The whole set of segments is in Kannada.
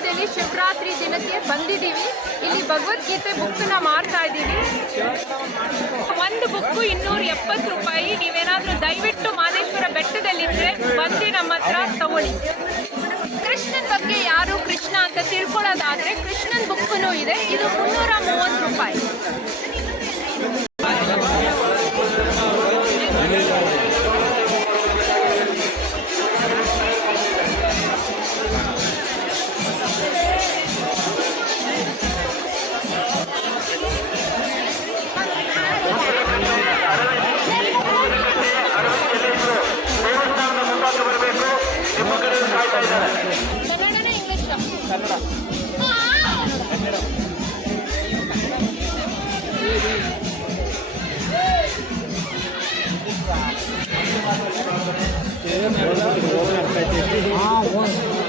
ಮಂಡ್ಯದಲ್ಲಿ ಶಿವರಾತ್ರಿ ದಿನಕ್ಕೆ ಬಂದಿದ್ದೀವಿ. ಇಲ್ಲಿ ಭಗವದ್ಗೀತೆ ಬುಕ್ನ ಮಾರ್ತಾ ಇದ್ದೀವಿ. ಒಂದು ಬುಕ್ಕು 270 ರೂಪಾಯಿ. ನೀವೇನಾದರೂ ದಯವಿಟ್ಟು ಮಾದೇಶ್ವರ ಬೆಟ್ಟದಲ್ಲಿದ್ದರೆ ಬಂದು ನಮ್ಮ ಹತ್ರ ತಗೊಳ್ಳಿ. ಕೃಷ್ಣನ್ ಬಗ್ಗೆ ಯಾರು ಕೃಷ್ಣ ಅಂತ ತಿಳ್ಕೊಳ್ಳೋದಾದ್ರೆ ಕೃಷ್ಣನ್ ಬುಕ್ಕೂ ಇದೆ. ಇದು 330 ರೂಪಾಯಿ. ಕನ್ನಡನೇ ಇಂಗ್ಲಿಷ್? ಕನ್ನಡ.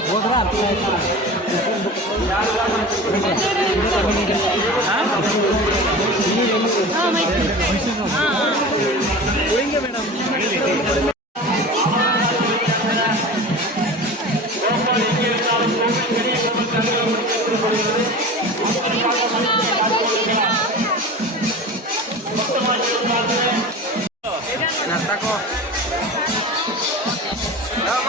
ಹೋದ್ರ ಅರ್ಥ ಆಯ್ತು.